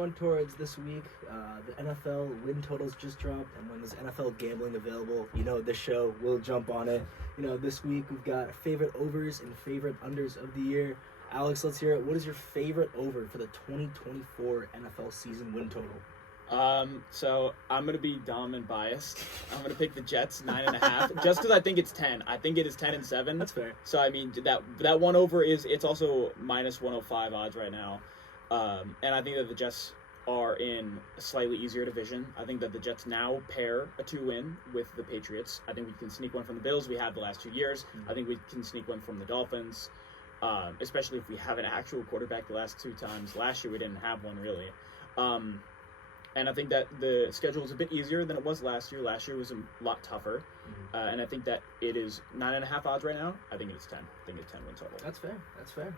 Going towards this week, the NFL win totals just dropped, and when there's NFL gambling available, this show will jump on it. This week we've got favorite overs and favorite unders of the year. Alex, let's hear it. What is your favorite over for the 2024 NFL season win total? So I'm gonna be dumb and biased. I'm gonna pick the Jets 9.5, just because I think it's 10. I think it is 10 and 7. That's fair. So I mean that one over it's also minus 105 odds right now, and I think that the Jets are in a slightly easier division. I think that the Jets now pair a 2-win with the Patriots. I think we can sneak one from the Bills. We have the last 2 years. I think we can sneak one from the Dolphins, especially if we have an actual quarterback the last 2 times. Last year we didn't have one really. And I think that the schedule is a bit easier than it was last year. Last year was a lot tougher. And I think that it is 9.5 odds right now. I think it's 10. I think it's 10 win total. That's fair. That's fair.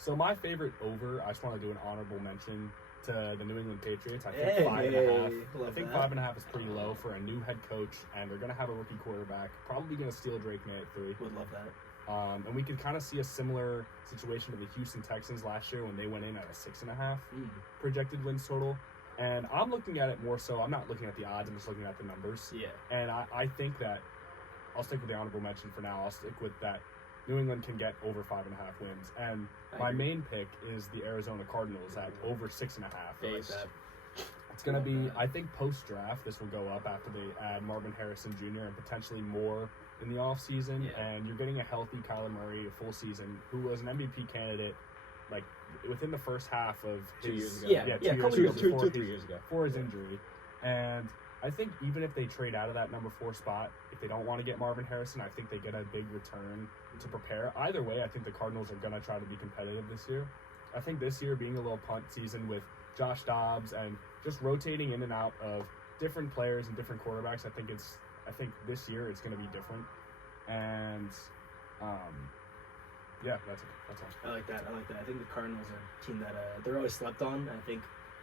So my favorite over, I just want to do an honorable mention to the New England Patriots. I think 5.5. I think 5.5 is pretty low for a new head coach, and they're going to have a rookie quarterback. Probably going to steal Drake May at 3. Would love that. And we could kind of see a similar situation to the Houston Texans last year when they went in at a 6.5 projected wins total. And I'm looking at it more so. I'm not looking at the odds. I'm just looking at the numbers. Yeah. And I think that I'll stick with the honorable mention for now. I'll stick with that. New England can get over 5.5 wins. And my main pick is the Arizona Cardinals at over 6.5. I like that. It's going to be, I think, post-draft, this will go up after they add Marvin Harrison Jr. and potentially more in the offseason. Yeah. And you're getting a healthy Kyler Murray, a full season, who was an MVP candidate, like, within the first half of his... 2 years ago. Yeah, 2 years ago. Before his injury. And I think even if they trade out of that number 4 spot, if they don't want to get Marvin Harrison, I think they get a big return to prepare. Either way, I think the Cardinals are going to try to be competitive this year. I think this year being a little punt season with Josh Dobbs and just rotating in and out of different players and different quarterbacks, I think this year it's going to be different. And yeah, that's it. That's all. I like that. I think the Cardinals are a team that they're always slept on. I think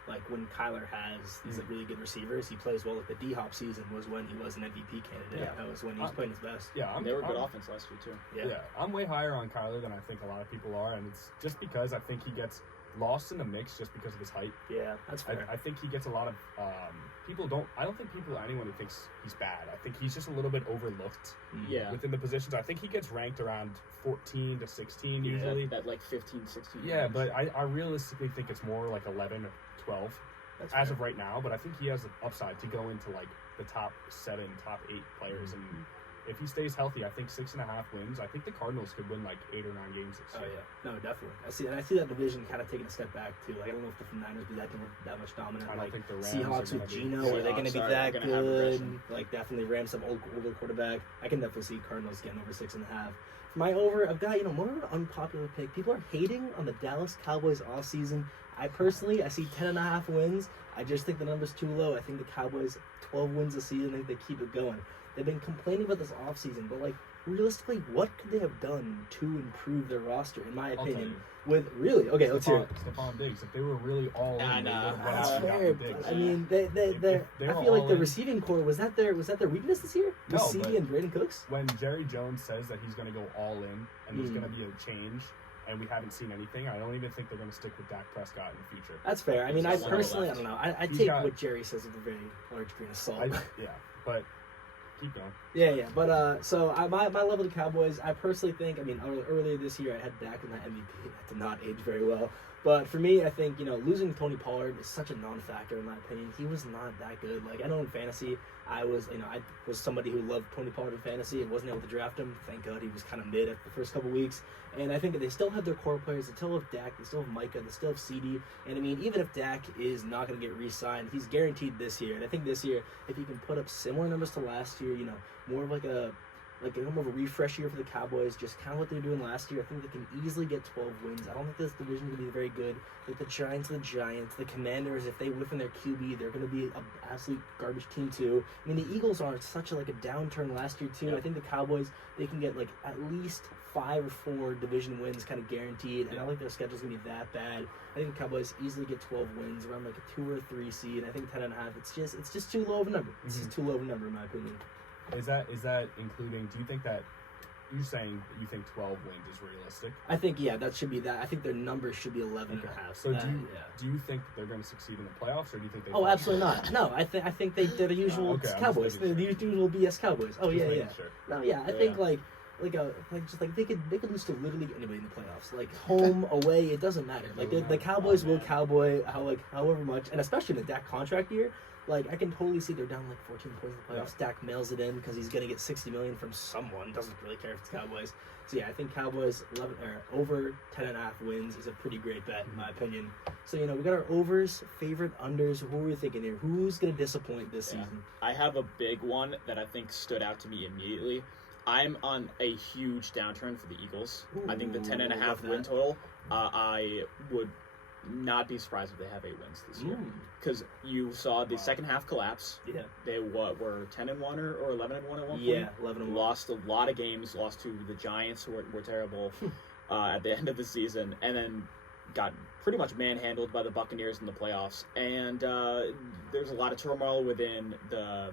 like when Kyler has these like really good receivers, he plays well. Like the D-Hop season was when he was an MVP candidate. Yeah. That was when he was playing his best. Yeah, They were a good offense last year, too. Yeah. I'm way higher on Kyler than I think a lot of people are, and it's just because I think he gets lost in the mix just because of his height. Yeah, that's fair. I think he gets a lot of I don't think anyone who thinks he's bad. I think he's just a little bit overlooked Yeah. within the positions. I think he gets ranked around 14 to 16 usually. That like 15, 16. Yeah, range. but I realistically think it's more like 11 or 12 That's as fair. of right now. But I think he has an upside to go into like the top 7, top 8 players. And if he stays healthy, I think 6.5 wins. I think the Cardinals could win like 8 or 9 games this Oh year. yeah, no, definitely. I see that division kind of taking a step back too. Like I don't know if the Niners be that much dominant. I don't Like think the Rams Seahawks are with gonna be- Geno, are they going to be Seahawks that are gonna have good? aggression. Like definitely Rams some older quarterback. I can definitely see Cardinals getting over 6.5. For my over, I've got more of an unpopular pick. People are hating on the Dallas Cowboys all season. I see 10.5 wins. I just think the number's too low. I think the Cowboys 12 wins a season. I think they keep it going. They've been complaining about this offseason, but like realistically, what could they have done to improve their roster? In my I'll tell opinion, you. with really okay, let's hear it. Stephon Diggs. If they were really all in, I they know. would have went That's out and fair. gotten Diggs. I mean, If I they were feel like all the in- receiving core was that their weakness this year? No, Was CD but- and Brandon Cooks? When Jerry Jones says that he's going to go all in and there's Mm. going to be a change, and we haven't seen anything, I don't even think they're going to stick with Dak Prescott in the future. That's fair. I mean, I He's got one personally, I left. don't know. I He's take got- what Jerry says with a very large grain of salt. Yeah, but keep going. Yeah. But so my love of the Cowboys, I personally think, I mean, earlier this year I had Dak in that MVP. That did not age very well. But for me, I think, losing Tony Pollard is such a non-factor in my opinion. He was not that good. Like, I know in fantasy, I was somebody who loved Tony Pollard in fantasy and wasn't able to draft him. Thank God he was kind of mid after the first couple weeks. And I think that they still have their core players. They still have Dak. They still have Micah. They still have CD. And I mean, even if Dak is not going to get re-signed, he's guaranteed this year. And I think this year, if he can put up similar numbers to last year, more of like a more of a refresh year for the Cowboys, just kind of what they're doing last year. I think they can easily get 12 wins. I don't think this division is going to be very good. Like the Giants, the Commanders, if they whiff in their QB, they're going to be an absolute garbage team too. I mean, the Eagles are such a downturn last year too. Yep. I think the Cowboys, they can get like at least 5 or 4 division wins kind of guaranteed. And I don't think their schedule's going to be that bad. I think the Cowboys easily get 12 wins, around like a 2 or 3 seed. I think 10.5. It's just too low of a number. It's just too low of a number in my opinion. Is that including? Do you think that you're saying that you think 12 wins is realistic. I think that should be that. I think their number should be 11 and a half. So do you think that they're going to succeed in the playoffs, or do you think they? Oh, absolutely not. No, I think they're the usual Okay, I'm Cowboys. just They're the making usual BS Cowboys. Oh Just yeah, making yeah. sure. No, yeah. I think they could lose to literally anybody in the playoffs. Like home, away, it doesn't matter. Like the Cowboys will cowboy however much, and especially in the Dak contract year. Like I can totally see they're down like 14 points in the playoffs. Dak mails it in because he's gonna get $60 million from someone. Doesn't really care if it's Cowboys. So yeah, I think Cowboys 11 or over 10.5 wins is a pretty great bet in my opinion. So we got our overs, favorite unders. What were we thinking here? Who's gonna disappoint this season? I have a big one that I think stood out to me immediately. I'm on a huge downturn for the Eagles. I think the 10.5 love win that. total. I would not be surprised if they have 8 wins this year, because you saw the second half collapse. Yeah. They were 10-1 or 11-1 at one point. Yeah, 11-1. Lost a lot of games. Lost to the Giants, who were terrible at the end of the season, and then got pretty much manhandled by the Buccaneers in the playoffs. And there's a lot of turmoil within the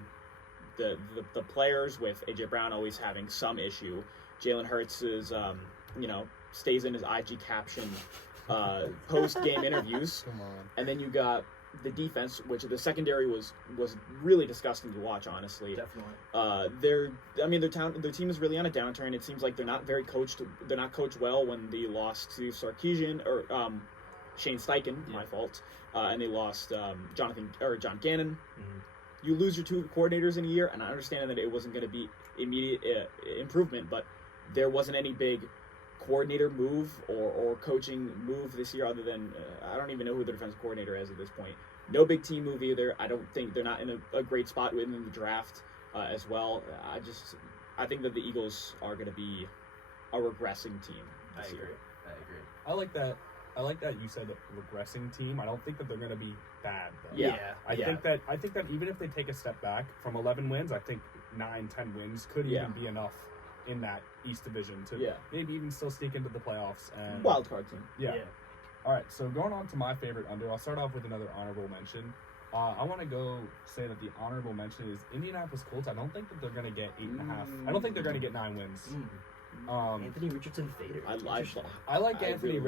players, with AJ Brown always having some issue. Jalen Hurts is stays in his IG caption post game interviews. Come on. And then you got the defense, which the secondary was really disgusting to watch, honestly. Definitely. Their team is really on a downturn. It seems like they're not very coached. They're not coached well when they lost to Sarkisian or Shane Steichen, my fault, and they lost John Gannon. Mm-hmm. You lose your 2 coordinators in a year, and I understand that it wasn't going to be immediate improvement, but there wasn't any big coordinator move or coaching move this year, other than I don't even know who the defensive coordinator is at this point. No big team move either. I don't think they're not in a great spot within the draft as well. I think that the Eagles are going to be a regressing team this year. I agree. I like that you said regressing team. I don't think that they're going to be bad though. Yeah. I think that even if they take a step back from 11 wins, I think 9-10 wins could even be enough in that East Division to maybe even still sneak into the playoffs and Wild card team. Yeah. All right, so going on to my favorite under, I'll start off with another honorable mention. I want to go say that the honorable mention is Indianapolis Colts. I don't think that they're going to get 8.5. I don't think they're going to get 9 wins. Anthony Richardson fader. I like Anthony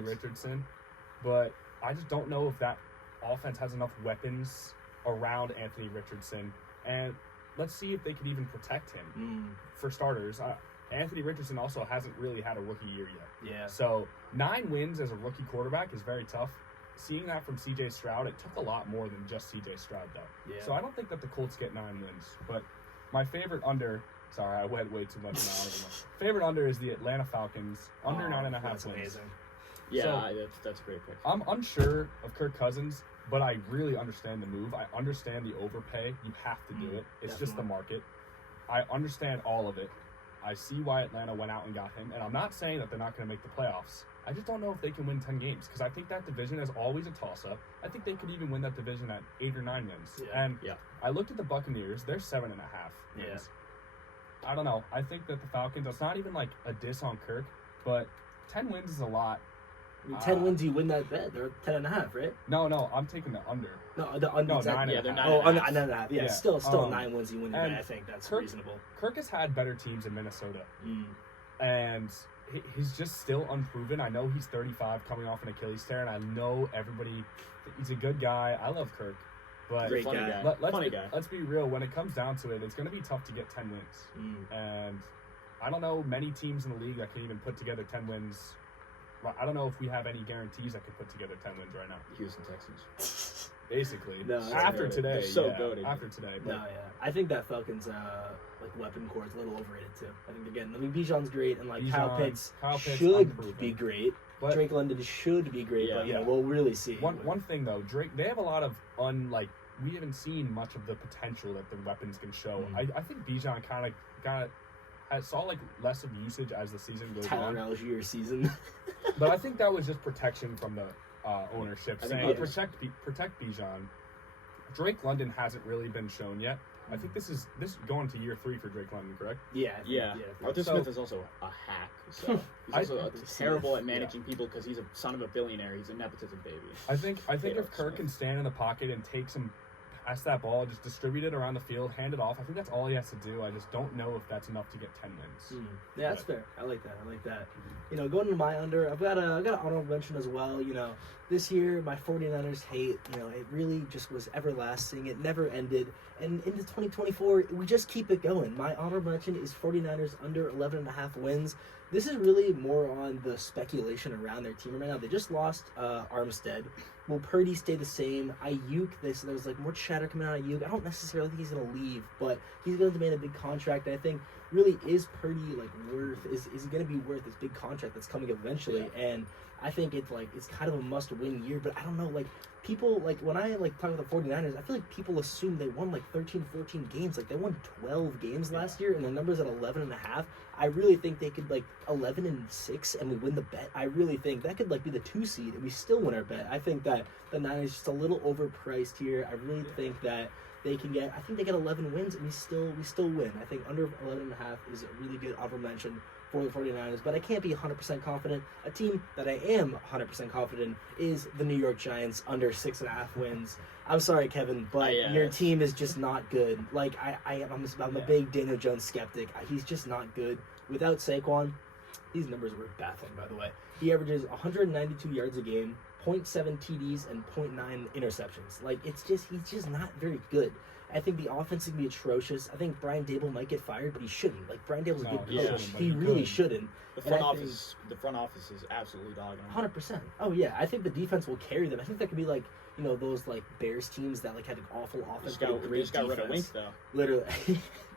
Richardson, but I just don't know if that offense has enough weapons around Anthony Richardson. And let's see if they could even protect him. For starters, Anthony Richardson also hasn't really had a rookie year yet. Yeah. So 9 wins as a rookie quarterback is very tough. Seeing that from C.J. Stroud, it took a lot more than just C.J. Stroud, though. Yeah. So I don't think that the Colts get 9 wins. But my favorite under, sorry, I went way too much now. Favorite under is the Atlanta Falcons, under 9.5 wins. Amazing. Yeah, So, that's a great pick. I'm unsure of Kirk Cousins, but I really understand the move. I understand the overpay. You have to do it. It's just the market. I understand all of it. I see why Atlanta went out and got him, and I'm not saying that they're not going to make the playoffs. I just don't know if they can win 10 games, because I think that division is always a toss-up. I think they could even win that division at 8 or 9 wins. Yeah. And I looked at the Buccaneers. They're 7.5 wins. I don't know. I think that the Falcons, it's not even like a diss on Kirk, but 10 wins is a lot. 10 wins, you win that bet. They're 10.5, right? No, I'm taking the under. No, the under. No, exactly. 9.5. they're 9.5. Oh, under 9.5. Yeah, Yeah. still 9 wins, you win the bet. I think that's reasonable. Kirk has had better teams in Minnesota, and he's just still unproven. I know he's 35, coming off an Achilles tear, and I know he's a good guy. I love Kirk, but Great Funny guy. guy. let's be real. When it comes down to it, it's going to be tough to get 10 wins, and I don't know many teams in the league that can even put together 10 wins. I don't know if we have any guarantees that could put together 10 wins right now. Houston Texans. Basically, No, after goated. today, They're so goated. After today, but No, yeah. I think that Falcons weapon core is a little overrated too. I think Bijan's great, and Kyle Pitts should unproven. be great. But Drake London should be great, but we'll really see. One thing though, Drake, they have a lot of we haven't seen much of the potential that the weapons can show. I think Bijan kind of saw less of usage as the season goes Tyler on. Algier season. But I think that was just protection from the ownership, saying protect Bijan. Drake London hasn't really been shown yet. I think this is going to year 3 for Drake London, correct? Yeah. Arthur Smith is also a hack. So he's also terrible at managing people because he's a son of a billionaire. He's a nepotism baby. I think if Kirk can stand in the pocket and take some ask that ball, just distribute it around the field, hand it off. I think that's all he has to do. I just don't know if that's enough to get 10 wins. Yeah, that's fair. I like that. You know, going to my under, I've got an honorable mention as well. You know, this year my 49ers hate, you know, it really just was everlasting. It never ended. And into 2024, we just keep it going. My honorable mention is 49ers under 11.5 wins. This is really more on the speculation around their team right now. They just lost Armstead. Will Purdy stay the same? Ayuk, there's like more chatter coming out of Ayuk. I don't necessarily think he's going to leave, but he's going to demand a big contract. And I think really is Purdy like is he going to be worth this big contract that's coming eventually? Yeah. And I think it's kind of a must-win year, but I don't know, like people, like when I like talk about the 49ers, I feel like people assume they won like 13, 14 games. Like they won 12 games last year and their number's at 11.5. I really think they could like 11-6 and we win the bet. I really think that could like be the 2 seed and we still win our bet. I think that the Niners just a little overpriced here. I really think that they get 11 wins and we still win. I think under 11.5 is a really good honorable mention for the 49ers, but I can't be 100% confident. A team that I am 100% confident is the New York Giants under 6.5 wins. I'm sorry, Kevin, but your team is just not good. Like I'm a big Daniel Jones skeptic. He's just not good. Without Saquon, these numbers were baffling, by the way. He averages 192 yards a game, 0.7 TDs, and 0.9 interceptions. Like, he's just not very good. I think the offense is going to be atrocious. I think Brian Dable might get fired, but he shouldn't. Like, Brian Dable's a good coach. He really shouldn't. The front office is absolutely dogging him. 100%. Oh, yeah. I think the defense will carry them. I think that could be, like, you know, those, like, Bears teams that, like, had an awful offense. They just got rid of Wink, though. Literally.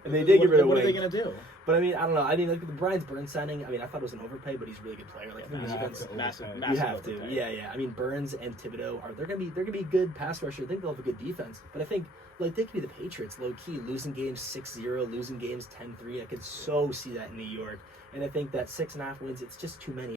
And they did get rid of Wink. What are they going to do? But, I mean, I don't know. I mean, like, the Brian Burns signing, I mean, I thought it was an overpay, but he's a really good player. Like, massive you have to. overpay. Yeah. I mean, Burns and Thibodeau they're gonna be good pass rushers. I think they'll have a good defense. But I think like they could be the Patriots, low key, losing games 6-0, losing games 10-3. I could so see that in New York. And I think that 6.5 wins, it's just too many.